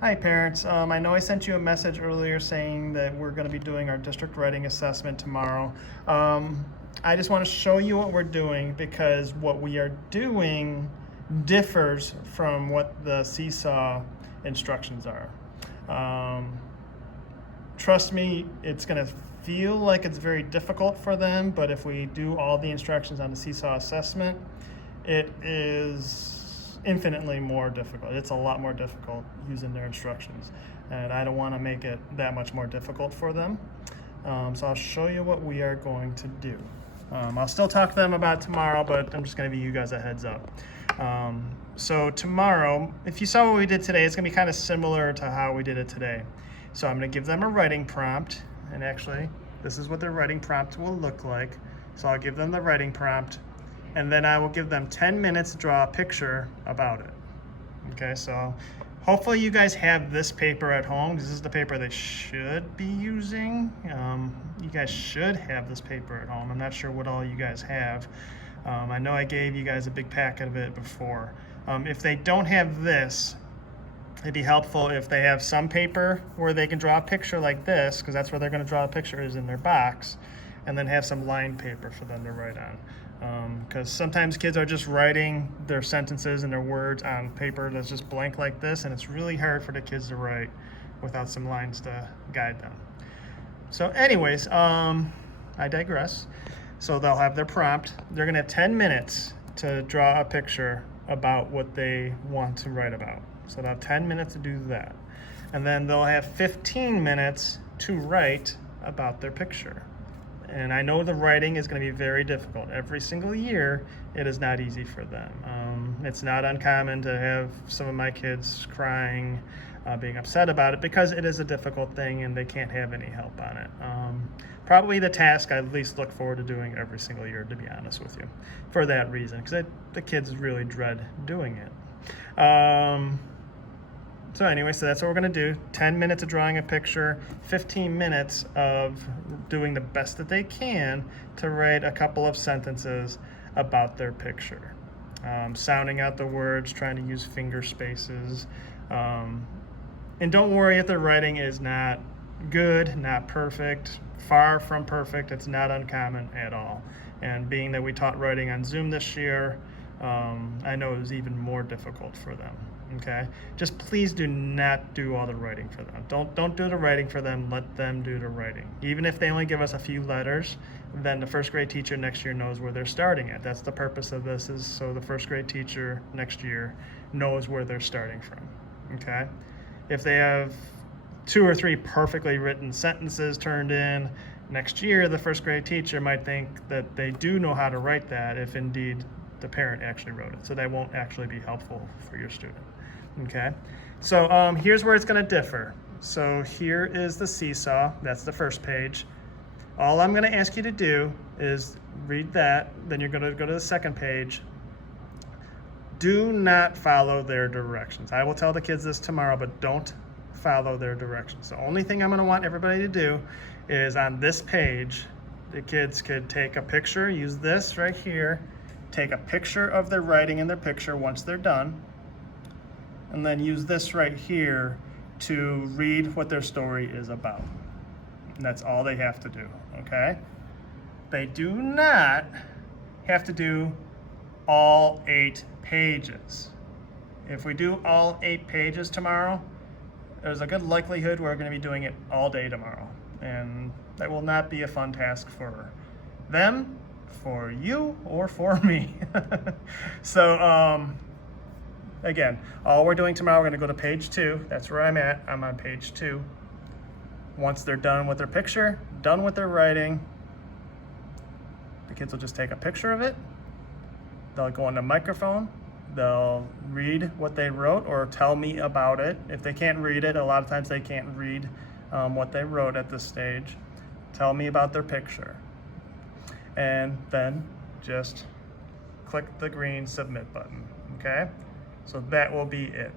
Hi parents, I know I sent you a message earlier saying that we're going to be doing our district writing assessment tomorrow. I just want to show you what we're doing because what we are doing differs from what the Seesaw instructions are. Trust me, it's going to feel like it's very difficult for them, but if we do all the instructions on the Seesaw assessment, it is infinitely more difficult. It's a lot more difficult using their instructions, and I don't want to make it that much more difficult for them. So I'll show you what we are going to do. I'll still talk to them about tomorrow, but I'm just going to give you guys a heads up. So tomorrow, if you saw what we did today, it's going to be kind of similar to how we did it today. So I'm going to give them a writing prompt, and actually, this is what their writing prompt will look like. So I'll give them the writing prompt, and then I will give them 10 minutes to draw a picture about it. Okay, so hopefully you guys have this paper at home. This is the paper they should be using. You guys should have this paper at home. I'm not sure what all you guys have. I know I gave you guys a big packet of it before. If they don't have this, it'd be helpful if they have some paper where they can draw a picture like this, because that's where they're going to draw a picture, is in their box, and then have some lined paper for them to write on. Because sometimes kids are just writing their sentences and their words on paper that's just blank like this, and it's really hard for the kids to write without some lines to guide them. So anyways, I digress. So they'll have their prompt. They're going to have 10 minutes to draw a picture about what they want to write about. So they'll have 10 minutes to do that. And then they'll have 15 minutes to write about their picture. And I know the writing is going to be very difficult. Every single year, it is not easy for them. It's not uncommon to have some of my kids crying, being upset about it, because it is a difficult thing and they can't have any help on it. Probably the task I at least look forward to doing every single year, to be honest with you, for that reason, because the kids really dread doing it. So anyway, so that's what we're going to do. 10 minutes of drawing a picture, 15 minutes of doing the best that they can to write a couple of sentences about their picture. Sounding out the words, trying to use finger spaces. And don't worry if the writing is not good, not perfect, far from perfect. It's not uncommon at all. And being that we taught writing on Zoom this year, I know it was even more difficult for them. Okay, just please do not do all the writing for them. Don't do the writing for them. Let them do the writing. Even if they only give us a few letters, then the first grade teacher next year knows where they're starting at. That's the purpose of this, is so the first grade teacher next year knows where they're starting from. Okay, if they have 2 or 3 perfectly written sentences turned in, next year the first grade teacher might think that they do know how to write that, if indeed the parent actually wrote it. So that won't actually be helpful for your student. Okay, so here's where it's going to differ. So here is the Seesaw. That's the first page. All I'm going to ask you to do is read that. Then you're going to go to the second page. Do not follow their directions. I will tell the kids this tomorrow, but don't follow their directions. The only thing I'm going to want everybody to do is, on this page, the kids could take a picture, use this right here, take a picture of their writing in their picture once they're done, and then use this right here to read what their story is about. And that's all they have to do, okay? They do not have to do all 8 pages. If we do all 8 pages tomorrow, there's a good likelihood we're going to be doing it all day tomorrow. And that will not be a fun task for them, for you, or for me. So, again, all we're doing tomorrow, we're going to go to page 2. That's where I'm at. I'm on page 2. Once they're done with their picture, done with their writing, the kids will just take a picture of it. They'll go on the microphone. They'll read what they wrote or tell me about it. If they can't read it, a lot of times they can't read what they wrote at this stage. Tell me about their picture. And then just click the green submit button, okay? So that will be it,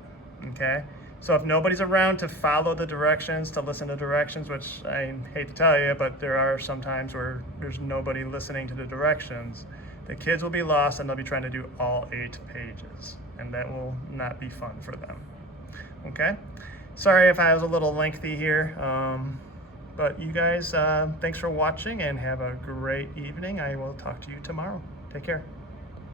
okay? So if nobody's around to follow the directions, to listen to directions, which I hate to tell you, but there are some times where there's nobody listening to the directions, the kids will be lost and they'll be trying to do all 8 pages, and that will not be fun for them, okay? Sorry if I was a little lengthy here, but you guys, thanks for watching and have a great evening. I will talk to you tomorrow. Take care.